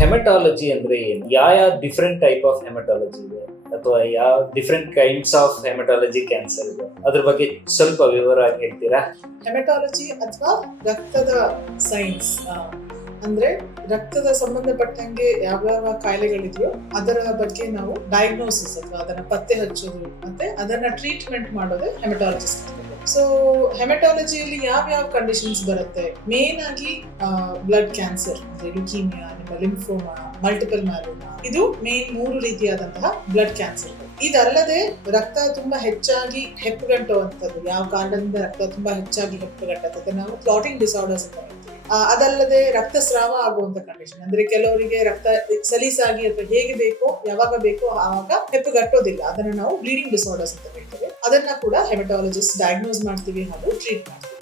Haematology ಅಂದ್ರೆ ಏನು? ಯಾವ ಡಿಫ್ರೆಂಟ್ ಟೈಪ್ ಆಫ್ ಹೆಮಟಾಲಜಿ ಇದೆ ಅಥವಾ ಯಾವ different kinds of haematology cancer ಇದೆ, ಅದ್ರ ಬಗ್ಗೆ ಸ್ವಲ್ಪ ವಿವರವಾಗಿ ಹೇಳ್ತೀರಾ? ಹೆಮಟಾಲಜಿ ಅಥವಾ ರಕ್ತದ ಸೈನ್ಸ್ ಅಂದ್ರೆ ರಕ್ತದ ಸಂಬಂಧಪಟ್ಟಂಗೆ ಯಾವ್ಯಾವ ಕಾಯಿಲೆಗಳಿದೆಯೋ ಅದರ ಬಗ್ಗೆ ನಾವು ಡಯಾಗ್ನೋಸಿಸ್ ಅಥವಾ ಅದನ್ನ ಪತ್ತೆ ಹಚ್ಚೋದು ಮತ್ತೆ ಅದನ್ನ ಟ್ರೀಟ್ಮೆಂಟ್ ಮಾಡೋದೇ ಹೆಮಟಾಲಜಿಸ್ಟ್. ಸೊ ಹೆಮಟಾಲಜಿಯಲ್ಲಿ ಯಾವ ಕಂಡೀಷನ್ಸ್ ಬರುತ್ತೆ? ಮೇನ್ ಆಗಿ ಬ್ಲಡ್ ಕ್ಯಾನ್ಸರ್ ಅಂದ್ರೆ ಲ್ಯುಕೀಮಿಯಾ, ಲಿಂಫೋಮಾ, ಮಲ್ಟಿಪಲ್ ಮ್ಯಾಲೋಮಾ, ಇದು ಮೇನ್ 3 ರೀತಿಯಾದಂತಹ ಬ್ಲಡ್ ಕ್ಯಾನ್ಸರ್. ಇದಲ್ಲದೆ ರಕ್ತ ತುಂಬಾ ಹೆಚ್ಚಾಗಿ ಹೆಪ್ಪುಗಟ್ಟುವಂಥದ್ದು, ಯಾವ ಕಾರಣದಿಂದ ರಕ್ತ ತುಂಬಾ ಹೆಚ್ಚಾಗಿ ಹೆಪ್ಪುಗಟ್ಟುತ್ತದೆ ನಾವು ಕ್ಲಾಟಿಂಗ್ ಡಿಸಾರ್ಡರ್ಸ್ ಅಂತ ಹೇಳ್ತೀವಿ. ಅದಲ್ಲದೆ ರಕ್ತಸ್ರಾವ ಆಗುವಂತ ಕಂಡೀಷನ್, ಅಂದ್ರೆ ಕೆಲವರಿಗೆ ರಕ್ತ ಸಲೀಸಾಗಿ ಅಥವಾ ಹೇಗೆ ಬೇಕೋ ಯಾವಾಗ ಬೇಕೋ ಆವಾಗ ಹೆಪ್ಪುಗಟ್ಟೋದಿಲ್ಲ, ಅದನ್ನ ನಾವು ಬ್ಲೀಡಿಂಗ್ ಡಿಸಾರ್ಡರ್ಸ್ ಅಂತ ಹೇಳ್ತೇವೆ. ಅದನ್ನ ಕೂಡ ಹೆಮಟಾಲಜಿಸ್ಟ್ ಡಯಾಗ್ನೋಸ್ ಮಾಡ್ತೀವಿ ಹಾಗೂ ಟ್ರೀಟ್ ಮಾಡ್ತೀವಿ.